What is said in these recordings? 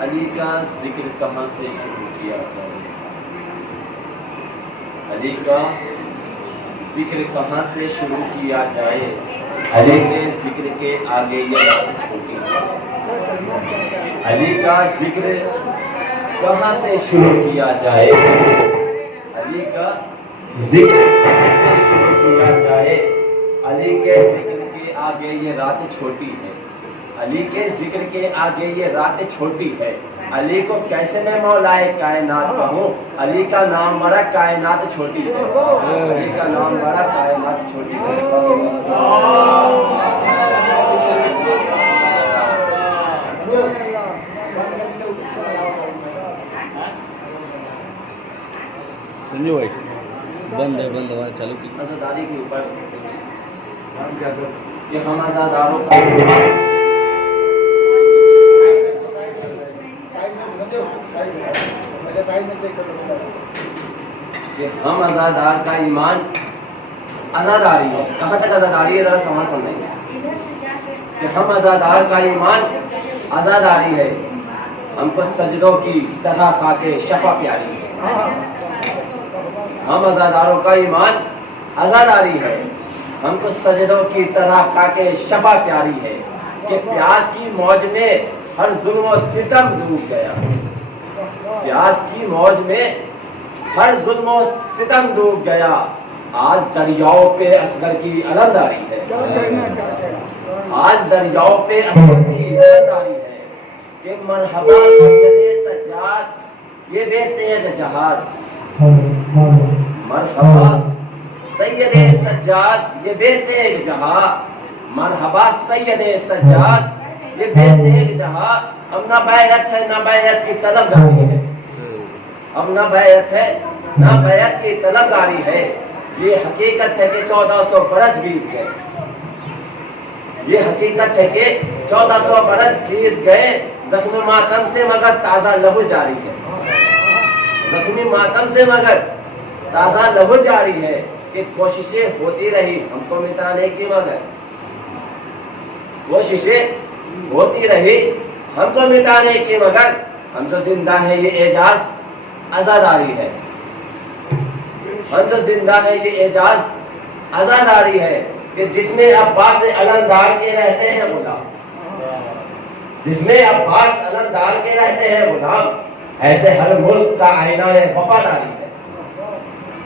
علی کا ذکر کہاں سے شروع کیا جائے؟ علی کا ذکر کہاں سے شروع کیا جائے؟ علی کے ذکر کے آگے یہ بات چھوٹی ہے۔ علی کا ذکر کہاں سے شروع کیا جائے؟ علی کا ذکر کہاں سے شروع کیا جائے؟ علی کے ذکر کے آگے یہ رات چھوٹی ہے۔ علی کے ذکر کے آگے یہ رات چھوٹی ہے۔ علی کو کیسے میں مولائے کائنات کہوں؟ علی کا نام بڑا کائنات چھوٹی ہے۔ علی کا نام بڑا کائنات چھوٹی ہے۔ سنجو بھائی بند ہے چالو کی عزاداری کے اوپر کہ ہم عزاداروں کا کہ ہم عزادار کا ایمان عزاداری ہے۔ کہاں تک عزاداری ہے؟ ذرا سمجھ سن لیں کہ ہم عزادار کا ایمان عزاداری ہے۔ ہم کو سجدوں کی طرح کھا کے شفا پیاری ہے۔ ہم عزاداروں کا ایمان عزاداری ہے۔ ہم کو سجدوں کی طرح کھا کے شفا پیاری ہے کہ پیاس کی موج میں ہر ظلم و ستم ڈوب گیا۔ پیاس کی موج میں ہر ظلم و ستم ڈوب گیا۔ آج دریاؤں پہ اصغر کی علمداری ہے۔ آج دریاؤں پہ اصغر کی علمداری ہے کہ مرحبا سید سجاد یہ بے تیغ جہاد۔ مرحبا سید سجاد یہ بے تیغ جہاں۔ مرحبا سید سجاد یہ بے تیغ جہاں۔ اب نہ بیعت ہے نہ بیعت کی طلبگاری ہے۔ اب نہ بیعت ہے نہ بیعت کی طلبگاری ہے۔ یہ حقیقت ہے کہ 1400 برس بیت گئے۔ یہ حقیقت ہے کہ 1400 برس بیت گئے۔ زخم ماتم سے مگر تازہ لہو جاری ہے۔ زخمی ماتم سے مگر تازہ لہو جاری ہے کہ کوششیں ہوتی رہی ہم کو مٹانے کی مگر کوششیں ہوتی رہی ہم کو مٹانے کی مگر ہم تو زندہ ہے یہ اعجاز عزاداری ہے۔ ہم تو زندہ ہے یہ اعجاز عزاداری ہے کہ جس میں عباس علمدار کے رہتے ہیں غلام۔ جس میں عباس علمدار کے رہتے ہیں غلام۔ ایسے ہر ملک کا آئینہ وفاداری ہے۔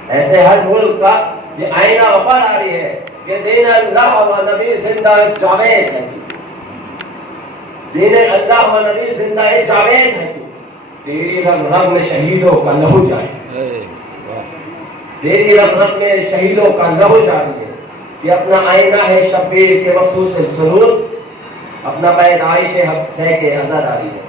ایسے ہر ملک کا یہ آئینہ وفاداری ہے کہ دین اللہ و نبی زندہ جاوید ہے۔ دین اللہ و نبی زندہ جاوید ہے۔ تیری رگ رگ میں شہیدوں کا لہو جاری۔ تیری رگ رگ میں شہیدوں کا لہو جاری ہے کہ اپنا آئینہ ہے شبیر کے مخصوص سرور۔ اپنا پیدائش حق سہ کے عزاداری ہے۔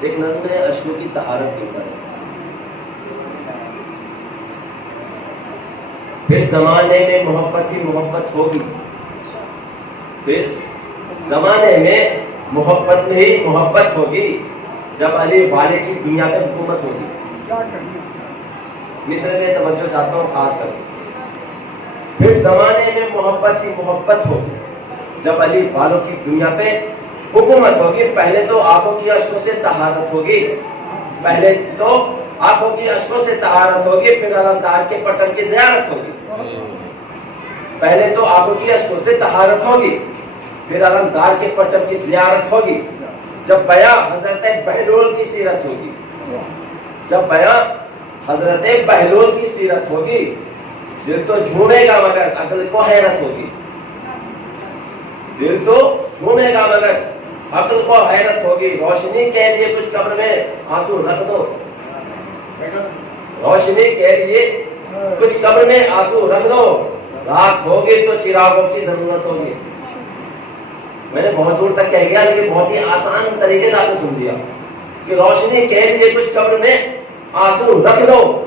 ایک نظم ہے اشکوں کی طہارت کے اوپر۔ پھر زمانے میں محبت ہی محبت ہوگی۔ پھر زمانے میں محبت میں ہی محبت ہوگی جب علی والے کی دنیا پہ حکومت ہوگی۔ مصر میں توجہ چاہتا ہوں خاص کر۔ پھر زمانے میں محبت ہی محبت ہوگی جب علی والوں کی دنیا پہ حکومت ہوگی۔ پہلے تو آنکھوں کی اشکوں سے طہارت ہوگی۔ پہلے تو آنکھوں کی اشکوں سے طہارت ہوگی۔ پھر علمدار کے پرچم کی زیارت ہوگی۔ پہلے تو آنکھوں کی اشکوں سے طہارت ہوگی۔ پھر علمدار کے پرچم کی زیارت ہوگی۔ جب بیاں حضرت بہلول کی سیرت ہوگی۔ جب بیاں حضرت بہلول کی سیرت ہوگی۔ دل تو جھومے گا مگر عقل کو حیرت ہوگی۔ دل تو جھومے گا مگر عقل کو حیرت ہوگی۔ روشنی کے لیے کچھ قبر میں آنسو رکھ دو۔ روشنی کے لیے کچھ قبر میں آنسو رکھ دو۔ رات ہوگی تو چراغوں کی ضرورت ہوگی۔ میں نے بہت دور تک کہہ گیا لیکن بہت ہی آسان طریقے سے آپ نے سن لیا کہ روشنی کے لیے کچھ قبر میں آنسو رکھ دو۔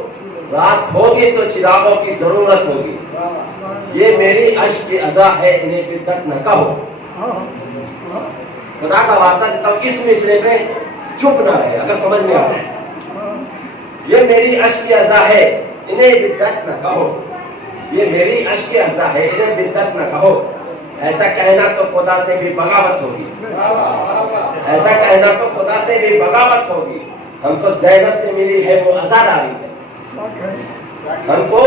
رات ہوگی تو چراغوں کی ضرورت ہوگی۔ یہ میری اشک کی ادا ہے انہیں بدعت نہ کہو۔ خدا کا واسطہ دیتا ہوں اس مصرے پہ چپ نہ رہے اگر سمجھ میں آ رہا۔ یہ میری اشک کی ادا ہے انہیں بدعت نہ کہو۔ یہ میری اشک اعضا ہے، انہیں بدعت نہ کہو، ایسا کہنا تو خدا سے بھی بغاوت ہوگی، ایسا کہنا تو خدا سے بھی بغاوت ہوگی۔ ہم کو زینب سے ملی ہے وہ عزاداری ہے، ہم کو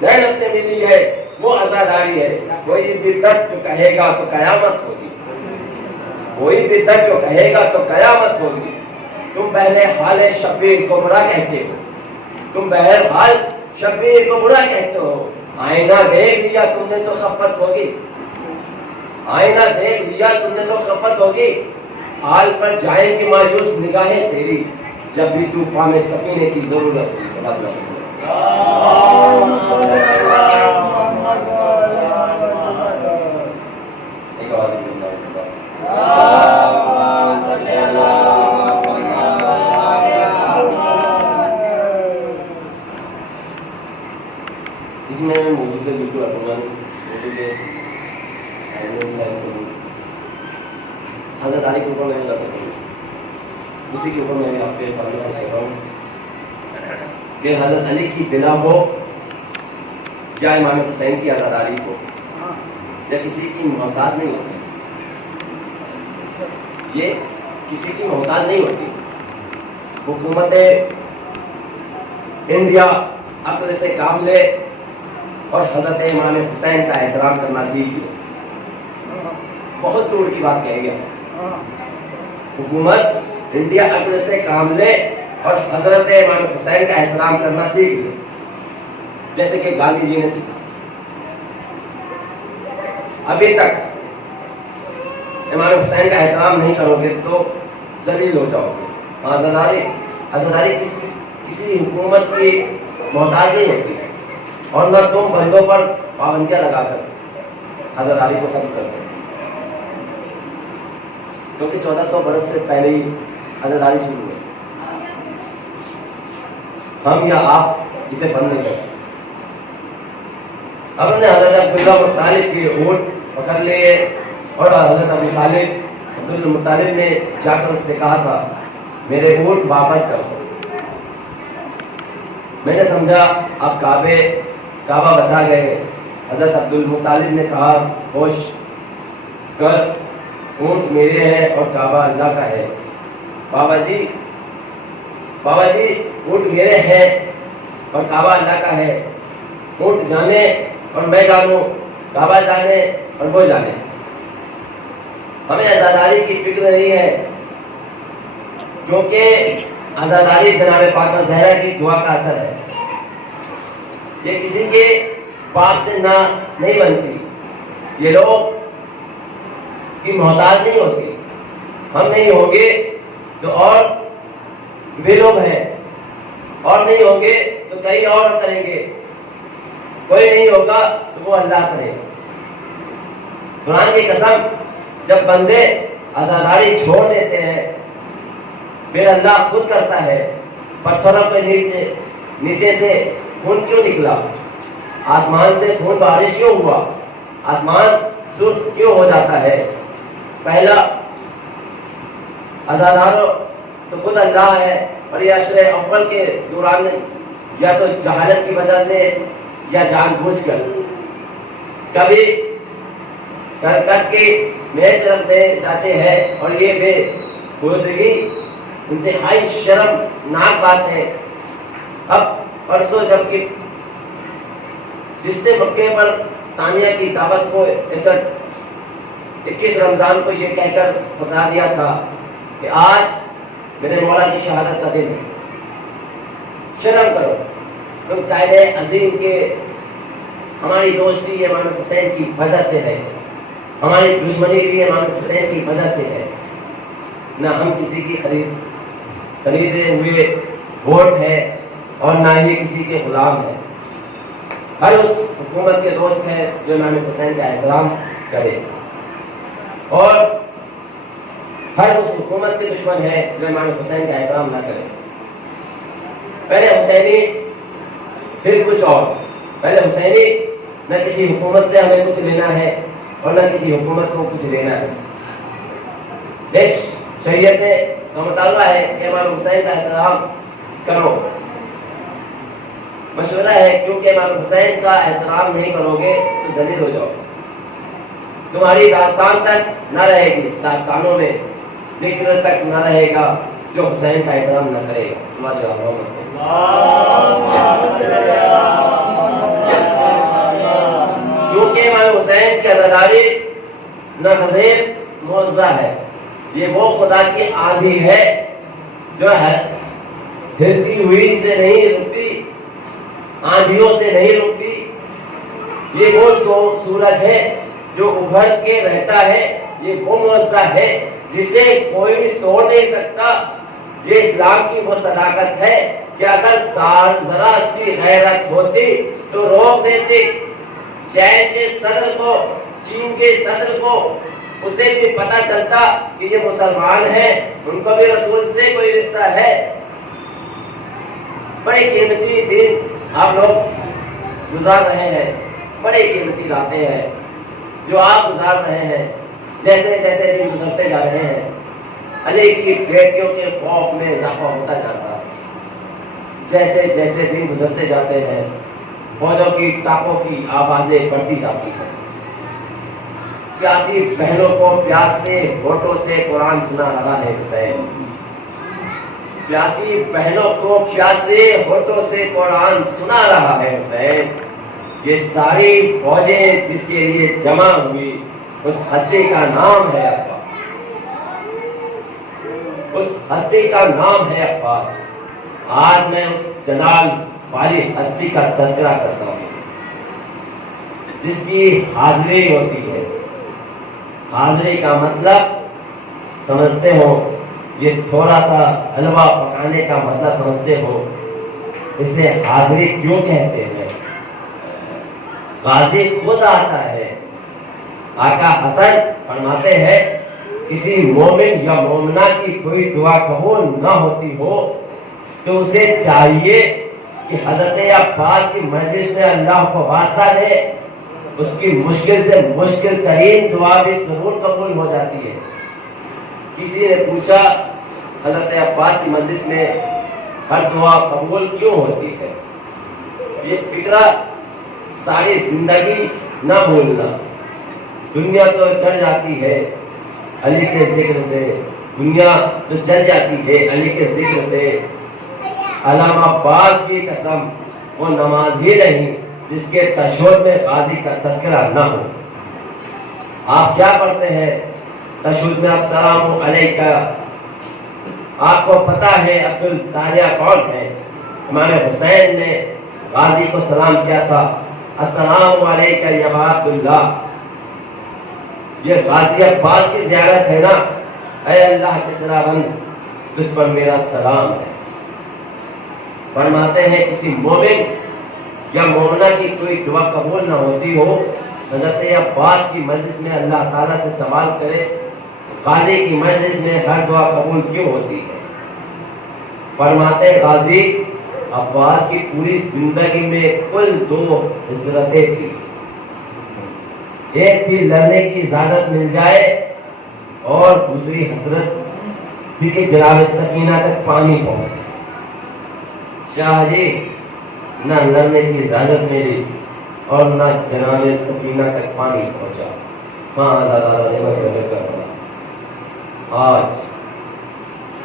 زینب سے ملی ہے وہ عزاداری ہے۔ کوئی بدعت جو کہے گا تو قیامت ہوگی، کوئی بدعت جو کہے گا تو قیامت ہوگی۔ تم بہرحال شبیر کو برا کہتے ہو، تم بہرحال شبیر کو برا کہتے ہو۔ آئینہ دیکھ لیا تم نے تو خفت ہوگی، آئینہ دیکھ لیا تم نے تو خفت ہوگی۔ حال پر جائے گی مایوس نگاہیں تیری، جب بھی طوفان میں سفینے کی ضرورت ہوگی۔ میں موضوع سے بالکل ہٹوں گا نہیں، موضوع کے حضرت علی کے اوپر میں بتا سکتا ہوں، اسی کے اوپر میں آپ کے سامنے کر سکتا ہوں کہ حضرت علی کی بنا ہو یا امام حسین کی عزاداری ہو یا کسی کی محتاج نہیں ہوتی، یہ کسی کی محتاج نہیں ہوتی۔ حکومت انڈیا عقل سے کام لے اور حضرت امام حسین کا احترام کرنا سیکھ لے۔ بہت دور کی بات کہہ گیا، حکومت انڈیا عقل سے کام لے اور حضرت امام حسین کا احترام کرنا سیکھ لے، جیسے کہ گاندھی جی نے سیکھا۔ ابھی تک امام حسین کا احترام نہیں کرو گے تو ذلیل ہو جاؤ گے۔ عزاداری کسی حکومت کی محتاج نہیں ہوتی، اور نہ تم بندوں پر پابندیاں لگا کر عزاداری کو ختم کر سکتے، کیونکہ 1400 برس سے پہلے ہی عزاداری شروع ہوئی، ہم یا آپ اسے بند نہیں کرتے۔ اب ہم نے حضرت عبداللہ مطالب کے اونٹ پکڑ لیے اور حضرت عبدالمطالب نے جا کر اس سے کہا تھا میرے اونٹ واپس کرو۔ میں نے سمجھا آپ کعبہ بچا گئے۔ حضرت عبدالمطالب نے کہا ہوش کر، اونٹ میرے ہیں اور کعبہ اللہ کا ہے۔ بابا جی اونٹ میرے ہیں اور کعبہ اللہ کا ہے، اونٹ جانے اور میں جانوں، کعبہ جانے اور وہ جانے۔ ہمیں عزاداری کی فکر نہیں ہے، کیونکہ عزاداری جناب فاطمہ زہرا کی دعا کا اثر ہے، یہ کسی کے پاس سے نہیں بنتی، یہ لوگ کی محتاج نہیں ہوتی۔ ہم نہیں ہوں گے تو اور بھی لوگ ہیں، اور نہیں ہوں گے تو کئی اور کریں گے، کوئی نہیں ہوگا تو وہ اللہ کرے۔ قرآن کی قسم، جب بندے عزاداری چھوڑ دیتے ہیں پھر اللہ خود کرتا ہے۔ پتھروں کے نیچے سے خون کیوں نکلا؟ آسمان سے خون بارش کیوں ہوا؟ آسمان سرخ کیوں ہو جاتا ہے؟ پہلا عزادار تو خود اللہ ہے، اور یہ عشر اول کے دوران یا تو جہالت کی وجہ سے یا جان بوجھ کر کبھی کرکٹ کی میچ رکھ دے جاتے ہیں، اور یہ بے بودگی انتہائی شرمناک بات ہے۔ اب پرسوں جبکہ جس مکے پر تانیہ کی دعوت کو 21 رمضان کو یہ کہہ کر بتا دیا تھا کہ آج میرے مولا کی شہادت کا دن ہے، شرم کرو، تم قائد عظیم کے ہماری دوستی امام حسین کی وجہ سے ہے، ہماری دشمنی بھی امام حسین کی وجہ سے ہے، نہ ہم کسی کی خریدے ہوئے ووٹ ہے اور نہ ہی کسی کے غلام ہے۔ ہر اس حکومت کے دوست ہیں جو امام حسین کا احترام کرے، اور ہر اس حکومت کے دشمن ہے جو امام حسین کا احترام نہ کرے۔ پہلے حسینی پھر کچھ اور، پہلے حسینی، نہ کسی حکومت سے ہمیں کچھ لینا ہے اور نہ کسی حکومت کو کچھ لینا ہے۔ شریعت کا مطالبہ ہے کہ امام حسین کا احترام کرو، مشورہ ہے کیونکہ امام حسین کا احترام نہیں کرو گے تو ذلیل ہو جاؤ گے، تمہاری داستان تک نہ رہے گی، داستانوں میں ذکر تک نہ رہے گا جو حسین کا احترام نہ کرے گا۔ کیونکہ امام حسین کی عزاداری ناگزیر معجزہ ہے، یہ وہ خدا کی آندھی ہے جو ہے ہلتی ہوئی سے نہیں رکتی، آندھیوں سے نہیں رکتی، یہ وہ سورج ہے جو ابھر کے رہتا ہے، یہ وہ معجزہ ہے جسے کوئی توڑ نہیں سکتا۔ یہ اسلام کی وہ صداقت ہے کہ اگر ذرا سی غیرت ہوتی تو روک دیتی، چین کے صدر کو، چین کے صدر کو اسے بھی پتا چلتا کہ یہ مسلمان ہیں، ان کو بھی رسول سے کوئی رشتہ ہے۔ بڑے قیمتی دن آپ لوگ گزار رہے ہیں، بڑے قیمتی راتیں ہیں جو آپ گزار رہے ہیں، جیسے جیسے دن گزرتے جا رہے ہیں علی کی بیٹیوں کے خوف میں اضافہ ہوتا جاتا ہے، جیسے جیسے دن گزرتے جاتے ہیں فوجوں کی ٹاپوں کی آوازیں بڑھتی جاتی ہیں، پیاسی بہنوں کو پیاس سے ہونٹوں سے قرآن سنا رہا ہے حسین، پیاسی بہنوں کو پیاسے ہونٹوں سے قرآن سنا رہا ہے حسین۔ یہ ساری فوجیں جس کے لیے جمع ہوئی اس ہستی کا نام ہے عباس، اس ہستی کا نام ہے عباس۔ آج میں اس جلال والی ہستی کا تذکرہ کرتا ہوں جس کی حاضری ہوتی ہے۔ حاضری کا مطلب سمجھتے ہو، یہ تھوڑا سا حلوہ پکانے کا مطلب سمجھتے ہو، اسے حاضری کیوں کہتے ہیں؟ غازی خود آتا ہے، آقا حسن فرماتے ہیں کسی مومن یا مومنہ کی کوئی دعا قبول نہ ہوتی ہو تو اسے چاہیے کہ حضرت عباس کی مجلس میں اللہ کو واسطہ دے، اس کی مشکل سے مشکل ترین دعا بھی ضرور قبول ہو جاتی ہے۔ کسی نے پوچھا حضرت عباس کی مجلس میں ہر دعا قبول کیوں ہوتی ہے؟ یہ فکرہ ساری زندگی نہ بھولنا، دنیا تو چڑھ جاتی ہے علی کے ذکر سے، دنیا تو چل جاتی ہے علی کے ذکر سے۔ علامہ عباس کی قسم وہ نماز ہی نہیں جس کے تشہد میں غازی کا تذکرہ نہ ہو۔ آپ کیا پڑھتے ہیں تشہد میں؟ السلام علیکہ۔ آپ کو پتا ہے عبد الزاریہ کون ہے؟ امام حسین نے غازی کو سلام کیا تھا، السلام علیکہ یا عبد اللہ۔ یہ غازی عباس کی زیارت ہے نا، اے اللہ کے صلہ بند تجھ پر میرا سلام ہے۔ فرماتے ہیں کسی مومن یا مومنہ کی کوئی دعا قبول نہ ہوتی ہو، حضرت عباس کی مجلس میں اللہ تعالیٰ سے سوال کرے غازی کی مجلس میں ہر دعا قبول کیوں ہوتی ہے؟ فرماتے ہیں غازی عباس کی پوری زندگی میں کل 2 حسرتیں تھی، ایک تھی لڑنے کی اجازت مل جائے اور دوسری حسرت تھی کہ جناب سکینہ تک پانی پہنچے۔ شاہ جی نہ لڑنے کی اجازت ملی اور نہ جناب سکینہ تک پانی پہنچا۔ آج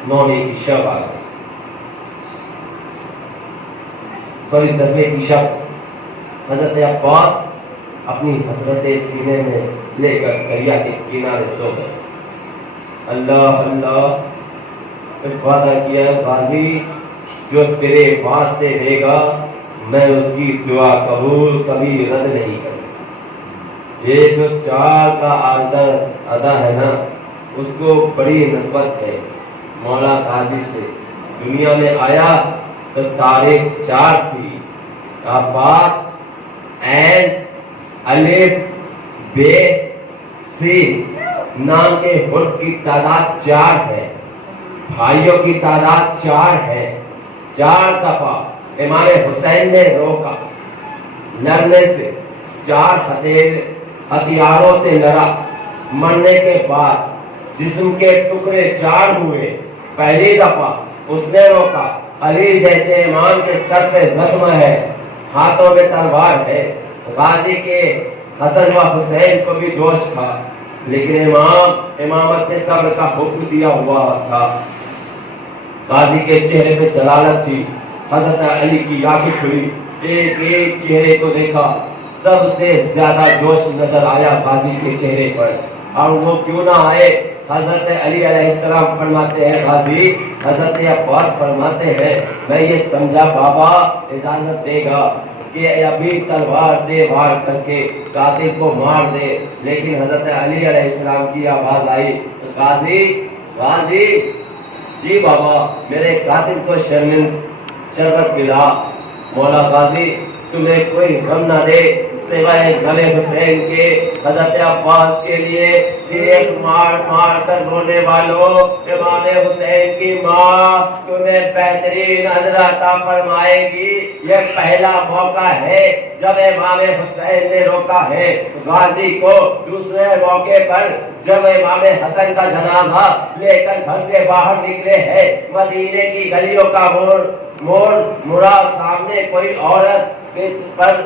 9ویں کی شب آ گئی، 10ویں کی شب حضرت عباس اپنی حسرت سینے میں لے کر دریا کے کنارے سو گئے۔ اللہ اللہ وعدہ کیا غازی جو تیرے واسطے دے گا میں اس کی دعا قبول کبھی رد نہیں کروں۔ یہ جو 4 کا ادا ہے نا اس کو بڑی نسبت ہے مولا غازی سے۔ دنیا میں آیا تو تاریخ 4 تھی، عباس عین الف بے سین نام کے حرف کی تعداد 4 ہے، بھائیوں کی تعداد 4 ہے۔ 4 دفعہ امام حسین نے روکا لڑنے سے، 4 ہتھیاروں سے لڑا، مرنے کے بعد جسم کے ٹکڑے 4 ہوئے۔ پہلی دفعہ اس نے روکا، علی جیسے امام کے سر پہ زخم ہے ہاتھوں میں تلوار ہے. غازی کے حسن و حسین کو بھی جوش تھا لیکن امامت نے صبر کا حکم دیا ہوا تھا. غازی کے چہرے پہ جلالت تھی. حضرت علی کی آنکھیں کھلی, ایک ایک چہرے کو دیکھا. سب سے زیادہ جوش نظر آیا غازی کے چہرے پر, اور وہ کیوں نہ آئے. حضرت علی علیہ السلام فرماتے ہیں غازی, حضرت عباس فرماتے ہیں میں یہ سمجھا بابا اجازت دے گا کہ ابھی تلوار سے وار کر کے قاتل کو مار دے, لیکن حضرت علی علیہ السلام کی آواز آئی, غازی غازی. جی بابا, میرے قاتل کو شربت پلا. مولا غازی تمہیں کوئی غم نہ دے سوائے غم حسین کے. حضرت عباس کے لیے چیخ مار مار کر رونے والوں, امام حسین کی ماں تمہیں بہترین اجر عطا فرمائے گی. یہ پہلا موقع ہے جب امام حسین نے روکا ہے غازی کو. دوسرے موقع پر جب امام حسن کا جنازہ لے کر گھر سے باہر نکلے ہیں, مدینے کی گلیوں کا موڑا سامنے کوئی عورت پر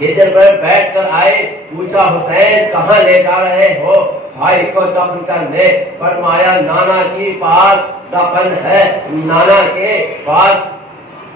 گجر پر بیٹھ کر آئے. پوچھا حسین کہاں لے جا رہے ہو؟ بھائی کو دفن کرنے. فرمایا نانا کی پاس دفن ہے, نانا کے پاس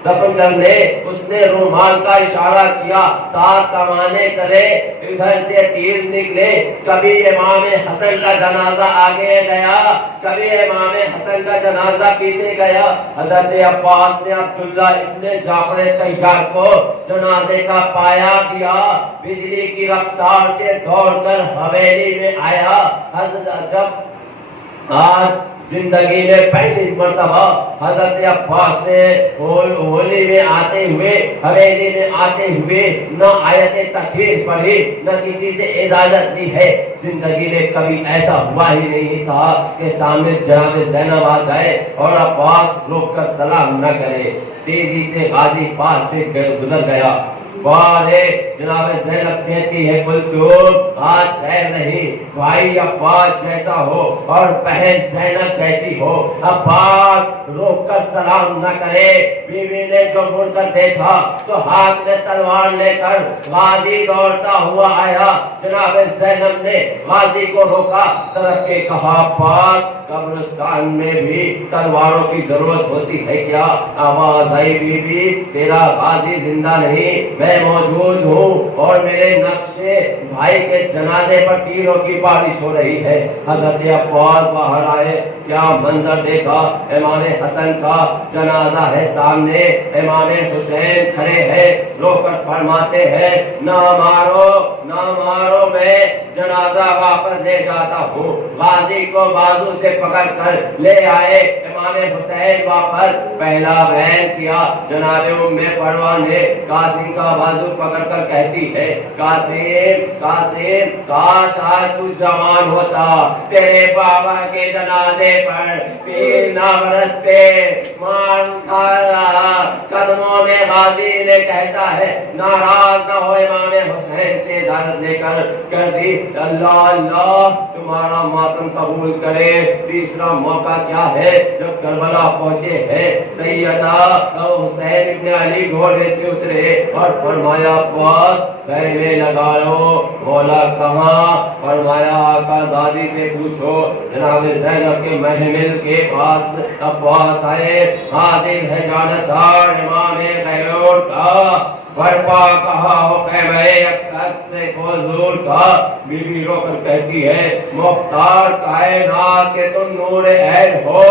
دفن کرنے. اس نے رومال کا اشارہ کیا, 7 کمانے کرے, ادھر سے تیر نکلے. کبھی امام حسن کا جنازہ آگے گیا, کبھی امام حسن کا جنازہ پیچھے گیا. حضرت عباس نے عبداللہ ابن جعفر طیار کو جنازے کا پایا دیا, بجلی کی رفتار سے دوڑ کر حویلی میں آیا. حضرت جب آج زندگی میں پہلی مرتبہ حضرت عباس نے ہولی میں آتے ہوئے, حویلی میں آتے ہوئے نہ آیت تکبیر پڑھی نہ کسی سے اجازت دی ہے. زندگی میں کبھی ایسا ہوا ہی نہیں تھا کہ سامنے جناب زینب آ جائے اور عباس روک کر سلام نہ کرے. تیزی سے غازی پاس سے گزر گیا. جناب زینب کہتی ہے کلثوم آج خیر نہیں, بھائی عباس جیسا ہو اور بہن زینب جیسی ہو. عباس روک کر سلام نہ کرے. بیوی نے جو مڑ کر دیکھا تو ہاتھ میں تلوار لے کر غازی دوڑتا ہوا آیا. جناب زینب نے غازی کو روکا, طرف کے کہا عباس قبرستان میں بھی تلواروں کی ضرورت ہوتی ہے کیا؟ آواز آئی بی بی تیرا غازی زندہ نہیں, میں موجود ہوں اور میرے نفس سے بھائی کے جنازے پر تیروں کی بارش ہو رہی ہے. حضرت عباس باہر آئے, کیا منظر دیکھا, امام حسن کا جنازہ ہے سامنے, امام حسین کھڑے ہیں, رو کر فرماتے ہیں نہ مارو نہ مارو, میں جنازہ واپس لے جاتا ہوں. غازی کو بازو سے پکڑ کر لے آئے. امام حسین واپس پہلا بیان کیا. جناب ام فروہ نے قاسم کا بازو پکڑ کر کہتی ہے قاسم قاسم کاش آج تو جوان ہوتا, تیرے بابا کے جنازے پر تیر نہ برستے. مار اٹھایا قدموں میں غازی نے کہتا ہے ناراض نہ ہو, امام حسین سے اجازت لے کر دی. اللہ اللہ تمہارا ماتم قبول کرے. تیسرا موقع کیا ہے, جب کربلا پہنچے ہیں سیدہ حسین ابن علی گھوڑے سے اترے اور فرمایا عباس خیمے لگا لو. مولا کہاں؟ فرمایا آقا زادی سے پوچھو. جناب زینب کے محمل کے پاس عباس آئے, حاضر ہے جانسار امام غیور کا. برپا کہا ہو خیمہ اکت سے حضور کا. بی بی رو کر کہتی ہے مختار کائنات کے تم نور عین ہو,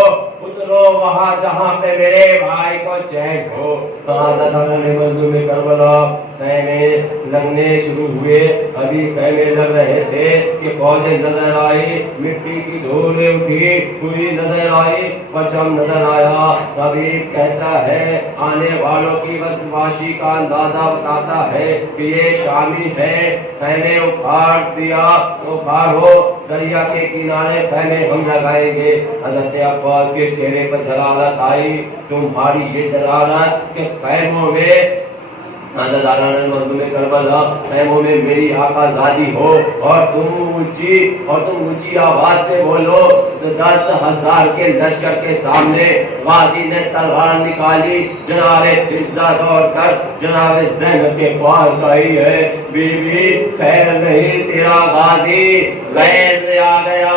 اترو وہاں جہاں پہ میرے بھائی کو چین ہو. مظلوم کربلا خیمے لگنے شروع ہوئے. ابھی خیمے لگ رہے تھے کہ فوجیں نظر آئی, مٹی کی دھولیں اٹھی ہوئی نظر آئی, پرچم نظر آیا. طبیب کہتا ہے آنے والوں کی بدماشی کا اندازہ بتاتا ہے کہ یہ شامی ہے. خیمے اکھاڑ دیا, اکھاڑو, دریا کے کنارے خیمے ہم لگائیں گے. حضرت عباس کے چہرے پر جلالت آئی. تمہاری یہ جلالت کہ خیموں میں عزاداران مظلوم کربلا خیموں میں میری آقا زادی ہو اور تم اونچی آواز سے بولو تو 10,000 کے لشکر کے سامنے غازی نے تلوار نکالی، جناب فضہ دوڑ کر جناب زینب کے پاس آئی ہے، بی بی خیر نہیں تیرا غازی غیظ میں آ گیا،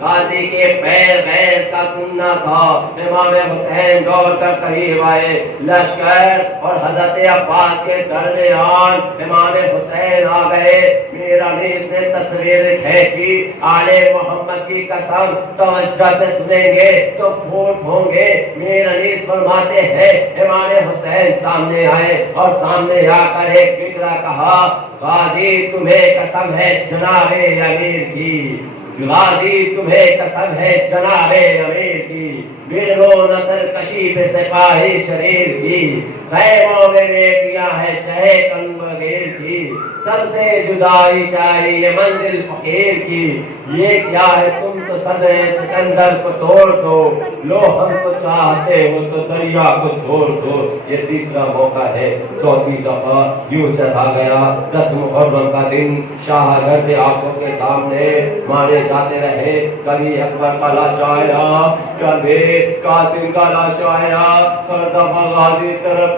غازی کے پیر غیظ کا سننا تھا۔ امام حسین دوڑ کر قریب آئے، لشکر اور حضرت عباس کے درمیان امام حسین آ گئے۔ میرا نیز نے تصویر کھینچی، آل محمد کی قسم توجہ سے سنیں گے تو پھوٹ ہوں گے۔ میرا نیز فرماتے ہیں امام حسین سامنے آئے اور سامنے آ کر ایک فکرہ کہا، غازی تمہیں قسم ہے جناب امیر کی، غازی تمہیں قسم ہے جناب امیر کی، بیر و نصر کشی پہ سپاہی شریر کی، خیموں میں بیٹیاں ہے شہ کنبغیر کی، سب سے جدائی چاہیے منزل فقیر کی، یہ کیا ہے تم تو صدر سکندر کو توڑ دو، لو ہم کو چاہتے ہو تو دریا کو چھوڑ دو۔ یہ تیسرا موقع ہے، چوتھی دفعہ یوں چلا گیا۔ 10 محرم کا دن شاہ گھر آنکھوں کے سامنے مارے جاتے رہے، کبھی اکبر کا لاش آیا، کبھی قاسم کا لاش آیا، ہر دفعہ غازی طرف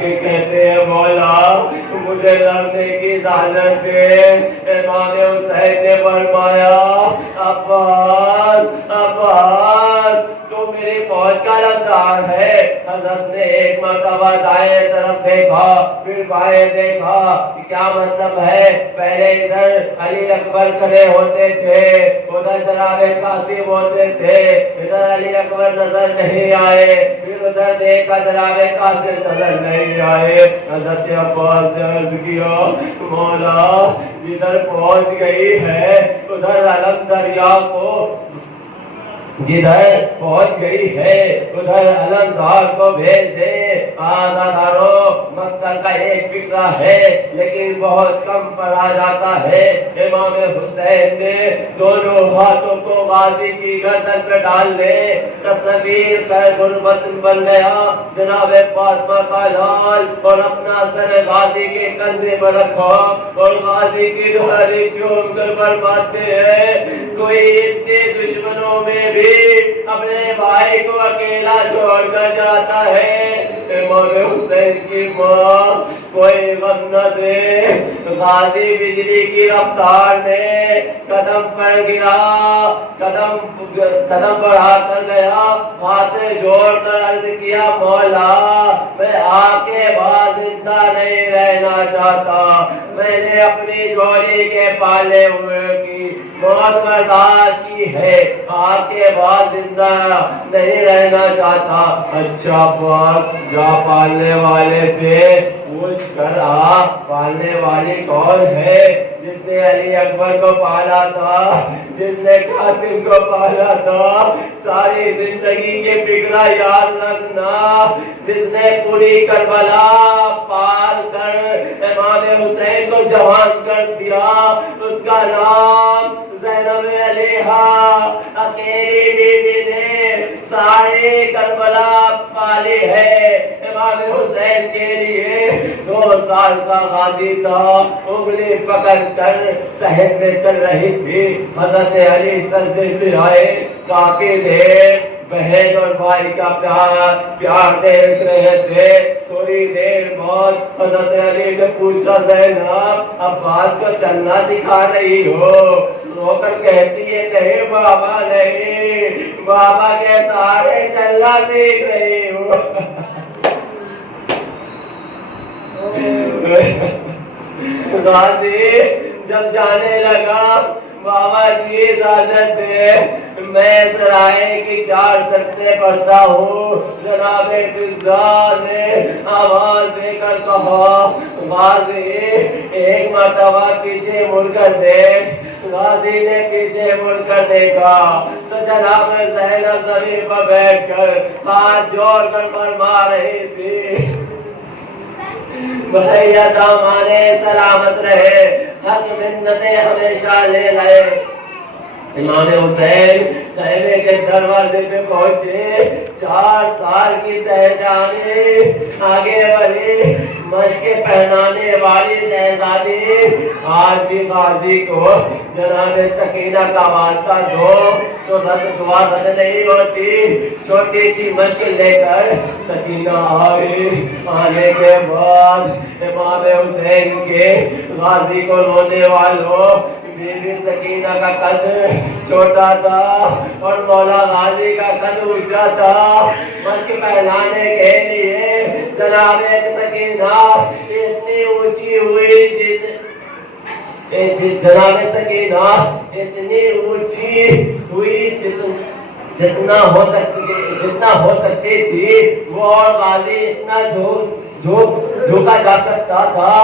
کے کہتے ہیں مولا مجھے لڑنے کی اجازت دے۔ امام حسین نے فرمایا عباس تو میری فوج کا لمدار ہے۔ حضرت نے ایک مرتبہ دائیں طرف دیکھا پھر بائیں دیکھا، کیا مطلب ہے؟ پہلے ادھر علی اکبر کھڑے ہوتے تھے، ادھر جناب قاسم ہوتے تھے، ادھر علی اکبر نظر نہیں آئے، پھر ادھر دیکھا جناب قاسم نظر نہیں آئے۔ حضرت عباس نے عرض کیا مولا جدھر پہنچ گئی ہے ادھر علم دریا کو، جدھر پہنچ گئی ہے ادھر علمدار کو بھیج دے۔ آزاداروں مقتل کا ایک فکرہ ہے لیکن بہت کم پڑا جاتا ہے۔ امام حسین نے دونوں ہاتھوں کو غازی کی گردن پہ ڈال دے، تصویر کر غربت بن گیا۔ جناب فاطمہ کا لال اور اپنا سر غازی کے کندھے پر رکھا اور غازی کی دھاری چوم کر فرماتے ہیں کوئی اتنے دشمنوں میں بھی اپنے بھائی کو اکیلا چھوڑ کر جاتا ہے۔ امام حسین کی ماں کوئی غم نہ دے، غازی بجلی کی رفتار میں قدم پر گرا، قدم بڑھا کر گیا، ہاتھ جوڑ کر عرض کیا مولا میں آپ کے بعد زندہ نہیں رہنا چاہتا، میں نے اپنی جوڑی کے پالے ہوئے کی موت برداشت کی ہے، آپ کے بعد زندہ نہیں رہنا چاہتا۔ اچھا پاک جا پالنے والے سے پوچھ کر آ، پالنے والی کون ہے؟ جس نے علی اکبر کو پالا تھا، جس نے قاسم کو پالا تھا، ساری زندگی کے فکرہ یاد رکھنا، جس نے پوری کربلا پال کر امام حسین کو جوان کر دیا، اس کا نام زینب علیہا، اکیلی بیوی نے سارے کربلا پالی ہے۔ امام حسین کے لیے 2 سال کا غازی تھا، انگلی پکڑ کر صحن میں چل رہی تھی، حضرت علی سجدے سے آئے، کافی دیر بہن اور بھائی کا پیار دیکھ رہے تھے۔ تھوڑی دیر بعد حضرت علی نے پوچھا زینب عباس کو چلنا سکھا رہی ہو؟ رو کر کہتی ہے نہیں بابا نہیں، بابا کے سارے چلنا سیکھ رہی ہوں۔ غازی جب جانے لگا بابا جی اجازت دے میں سرائے کی 4 سطریں پڑھتا ہوں۔ جناب فضہ نے آواز دے کر کہا غازی ایک مرتبہ پیچھے مڑ کر دیکھ۔ غازی نے پیچھے مڑ کر دیکھا تو جناب زینب زمین پر بیٹھ کر ہاتھ جوڑ کر فرما رہی تھی بھیا دامانے سلامت رہے، حق منتیں ہمیشہ لے لائے۔ امام حسین خیمے کے دروازے پہ پہنچے، 4 سال کی شہزادی آگے بڑھی، مشقیں پہنانے والی شہزادی آج بھی غازی کو جناب سکینہ کا واسطہ دو تو دعا رد نہیں ہوتی۔ چھوٹی سی مشق لے کر سکینہ آئی، آنے کے بعد امام حسین کے غازی کو رونے والوں، بیوی سکینہ کا قد چھوٹا تھا اور مولا غازی کا قد اونچا تھا۔ مشق پہنانے کے لیے جناب سکینہ اتنی اونچی ہوئی، جناب سکینہ اتنی اونچی ہوئی جتنا ہو سکتی تھی وہ، اور غازی اتنا جھوکا جا سکتا تھا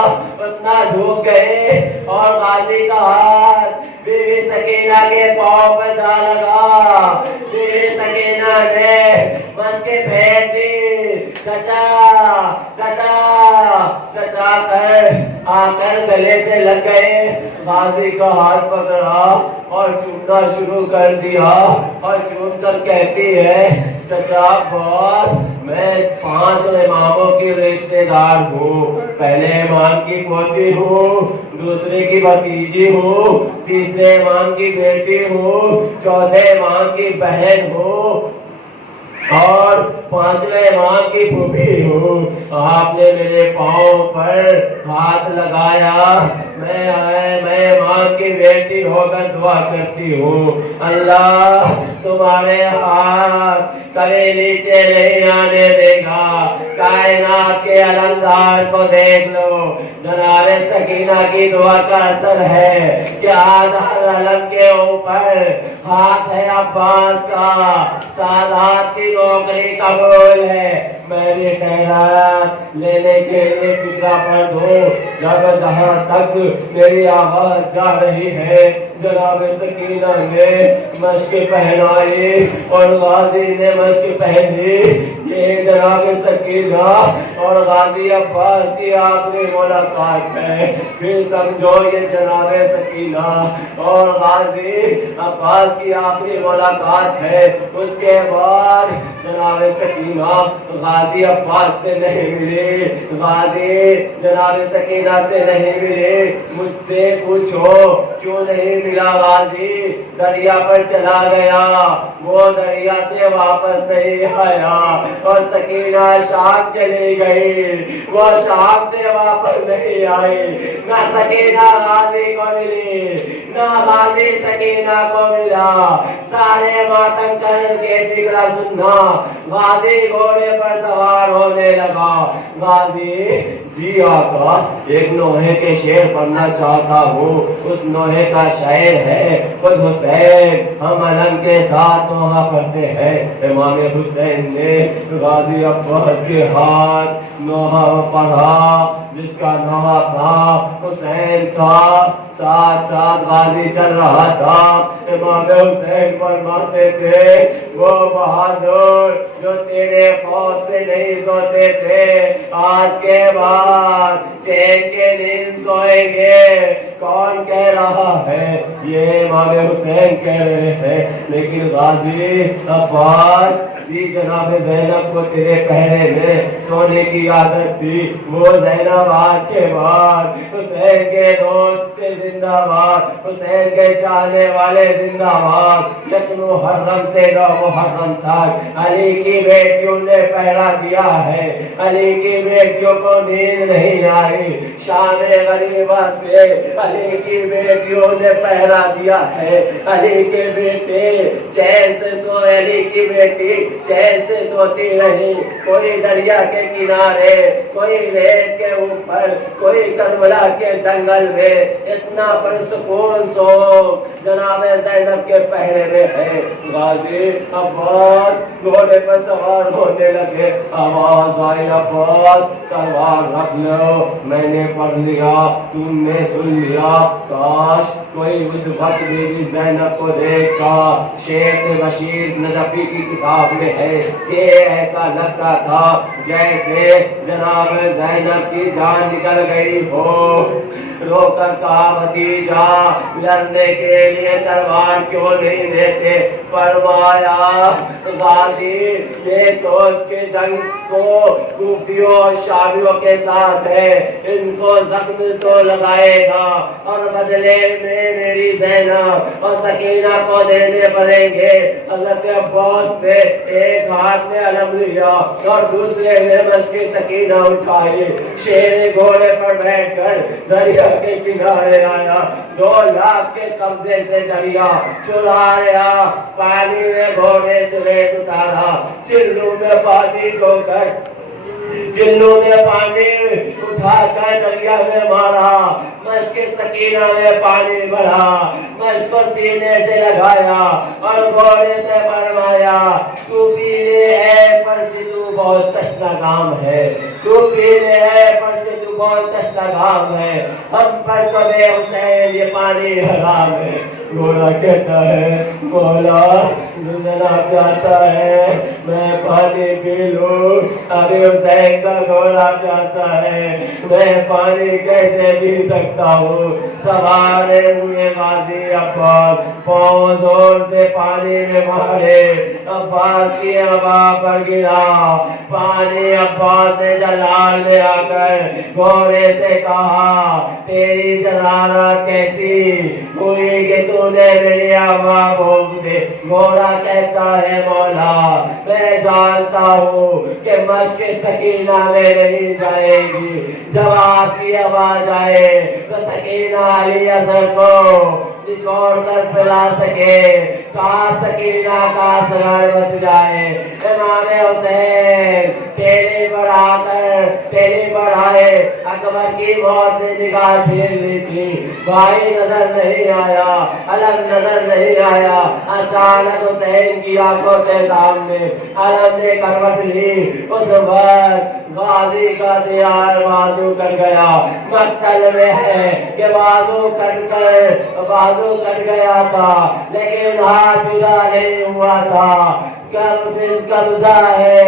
اتنا جھوک گئے، اور غازی کا ہاتھ بیوی سکینہ کے پاؤں پہ جا لگا۔ بیوی سکینہ نے مشقیں پھینک دی، چچا چچا چچا آ کر گلے سے لگ گئے، غازی کا ہاتھ پکڑا اور چومنا شروع کر دیا، اور چوم کر کہتی ہے چچا عباس میں 5 اماموں کی رشتے دار ہوں، پہلے امام کی پوتی ہوں، دوسرے کی بھتیجی ہوں، تیسرے امام کی بیٹی ہوں، چوتھے امام کی بہن ہوں، اور 5ویں امام کی پھوپھی ہوں۔ آپ نے میرے پاؤں پر ہاتھ لگایا، میں امام کی بیٹی ہو کر دعا کرتی ہوں، اللہ تمہارے ہاتھ کبھی نیچے نہیں آنے دے گا، کائنات کے علمدار کو دیکھ لو۔ جناب سکینہ کی دعا کا اثر ہے کہ آج ہر علم کے اوپر ہاتھ ہے عباس کا، سادات کی نوکری قبول ہے۔ میں بھی خیرات لینے کے لیے فکرہ پر دوں، جہاں تک میری آواز جا رہی ہے۔ جناب سکینہ نے مشق پہنائی اور غازی نے مشق پہنی، یہ جناب سکینہ اور غازی عباس کی آخری ملاقات ہے۔ پھر سمجھو یہ جناب سکینہ اور غازی عباس کی آخری ملاقات ہے۔ اس کے بعد جناب سکینہ غازی عباس سے نہیں ملی، غازی جناب سکینہ سے نہیں ملی۔ مجھ سے پوچھو کیوں نہیں ملا غازی؟ دریا پر چلا گیا، وہ دریا سے واپس نہیں آیا، اور سکینہ شام چلی گئی، وہ شام سے واپس نہیں آئی۔ نہ سکینہ غازی کو ملی، نہ غازی سکینہ کو ملا۔ سارے ماتم کر کے فکرہ سننا، غازی گھوڑے پر سوار ہونے لگا۔ غازی جی آقا ایک نوحے کے شعر پڑھنا چاہتا ہوں، اس نوحے کا شاعر ہے خود حسین، ہم علم کے ساتھ نوحہ پڑھتے ہیں۔ امام حسین نے غازی عباس کے ہاتھ نوحہ پڑھا، جس کا نوحہ تھا حسین تھا، ساتھ ساتھ غازی چل رہا تھا۔ امام حسین فرماتے تھے وہ بہادر جو تیرے فوج سے نہیں سوتے تھے، آج کے بعد چین کے نیند سوئیں گے۔ کون کہہ رہا ہے؟ یہ امام حسین کہہ رہے ہیں، لیکن غازی عباس جی جناب زینب کو تیرے پہرے میں سونے کی عادت تھی، وہ زینب آج کے بعد حسین کے دوست زندہ باد، حسین کے چاہنے والے زندہ باد۔ لیکن محرم سے 9 محرم تک علی کی بیٹیوں نے پہرا دیا ہے، علی کی بیٹیوں کو نیند نہیں آئی، شام غریبہ سے علی کی بیٹیوں نے پہرا دیا ہے، علی کے بیٹے چین سے سو، علی کی بیٹی چین سے سوتی رہی، کوئی دریا کے کنارے، کوئی ریت کے اوپر، کوئی کربلا کے جنگل میں، اتنا پرسکون سو جناب زینب کے پہرے میں ہے۔ غازی عباس گھوڑے پر سوار ہونے لگے، آواز آئی عباس تلوار رکھ لو، میں نے پڑھ لیا، تم نے سن لیا، کاش کوئی اس وقت میری زینب کو دیکھا۔ شیخ بشیر نجفی کی کتاب میں میں ہے کہ ایسا لگتا تھا جیسے جناب زینب کی جان نکل گئی ہو۔ رو کر کہا بھتیجا لڑنے کے لیے تلوار کیوں نہیں دیتے؟ فرمایا غازی یہ سوچ کے جنگ کو کوفیوں اور شامیوں کے ساتھ ہے، ان کو زخم تو لگائے گا اور بدلے میں میری زینب اور سکینہ کو دینے پڑیں گے۔ حضرت عباس نے ایک ہاتھ میں علم لیا اور دوسرے میں مشق سکینہ اٹھائی، شیر گھوڑے پر بیٹھ کر دریا کے کنارے آیا، 2 لاکھ کے قبضے سے دریا چرا لیا، پانی میں گھوڑے سے لیٹ اتارا، چلو میں پانی دھو کر جنوں نے پانی اٹھا کر دریا میں مارا، مشق سکینہ میں پانی بھرا، مشق کو سینے سے لگایا اور گھوڑے سے فرمایا تو پی لے اے فرش تو بہت تشنہ کام ہے، تو پی لے اے فرش تو بہت تشنہ کام ہے، ہم پر تو بے حسین یہ پانی حرام ہے۔ گھوڑا کہتا ہے مولا زندہ پیاسا ہے میں پانی پی لوں، ابھی حسین کا گھوڑا پیاسا ہے میں پانی کیسے پی سکتا ہوں؟ سوارے ہوئے غازی عباس پاؤں زور سے پانی میں مارے، عباس کی ہوا پر گرا پانی۔ عباس نے جلال میں آ کر گھوڑے سے کہا تیری جلالت کیسی ہوئی کہ تو نے میری ہوا بھونک دے؟ گھوڑا کہتا ہے مولا میں جانتا ہوں کہ مشق سکینہ میں نہیں جائے گی، جب آپ کی آواز آئے تو سکینہ علی اثر کو نچوڑ کر پلا سکے، کہاں سکینہ کا اثر بچ جائے۔ امام حسین تیری پر آئے، اکبر کی موت نے نگاہ چھین لی تھی، بھائی نظر نہیں آیا، علم نظر نہیں آیا، اچانک حسین کی آنکھوں کے سامنے علم نے کروٹ لی، اس وقت غازی کا دیار بازو کٹ گیا۔ مقتل میں ہے کہ بازو کٹ گیا تھا لیکن ہاتھ جدا نہیں ہوا تھا، قبضہ ہے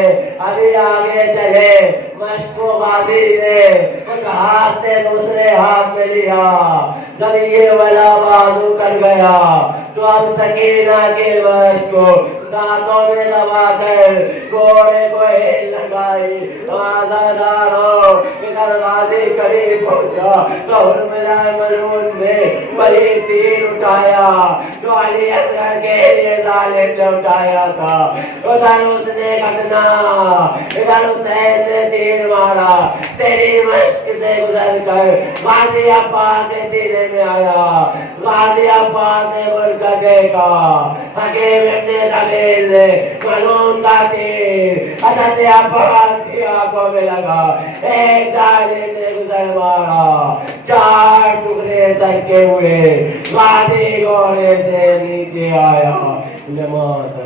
ابھی آگے چلے۔ مشق غازی نے اس ہاتھ سے دوسرے ہاتھ میں لیا، جب یہ والا بازو کٹ گیا تو اب سکینہ کے مشق کو دانتوں میں دبا کر گھوڑے کو ہیل لگائی۔ آزادارو ادھر غازی قریب پہنچا تو حرملہ ملعون نے وہی تیر اٹھایا جو علی اصغر کے لیے ظالم نے اٹھایا تھا، ادھر اس نے کٹنا، ادھر حسین نے تیر مارا، تیری مشق سے گزر کر غازی عباس کے سینے میں آیا۔ غازی عباس نے مڑ کر دیکھا، حکیم ابن طویل نے ملعون کا تیر حضرت عباس کی آنکھوں میں لگا، ایک ظالم نے گزر مارا، 4 ٹکڑے سر کے ہوئے، غازی گھوڑے سے نیچے آیا۔ نماز